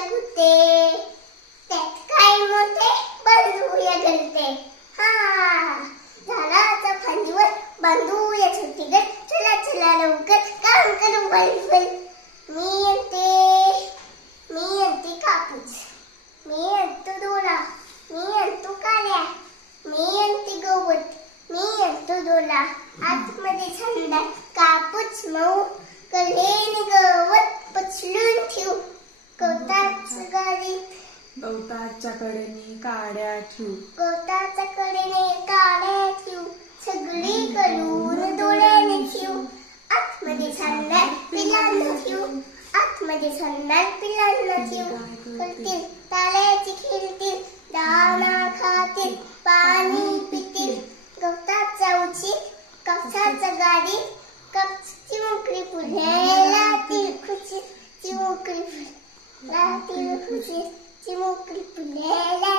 गुते त्यात काय मोठे बांधूया गलते. हा झाला आता फांदीवर बांधूया छोटी गल. चला चला लवकर काम करू वलवल. मी आणते कापूस, मी आणतो दोरा, मी आणतो काड्या, मी आणते गवत, मी आणतो दोरा. आतमध्ये छंदा कापूस मऊ कलेने गवत पचलून ठेवू. गवताच्या कडेने काड्या ठेवू, गवताच्या कडेने काड्या ठेवू. सगळी करून डोळ्याने ठेवू. आतमध्ये छंदा पिलांना ठेवू, आतमध्ये छंदा पिलांना ठेवू. करतील ताल्याची खेळतील, दाणा खातील, पाणी पितील. गवताचा उची कापसाच्या गाडी, कापसाची मोकळी फुलाला ती खुशी, ती मोकळी फुलाला ती खुशी, ती मोकळी फुलाला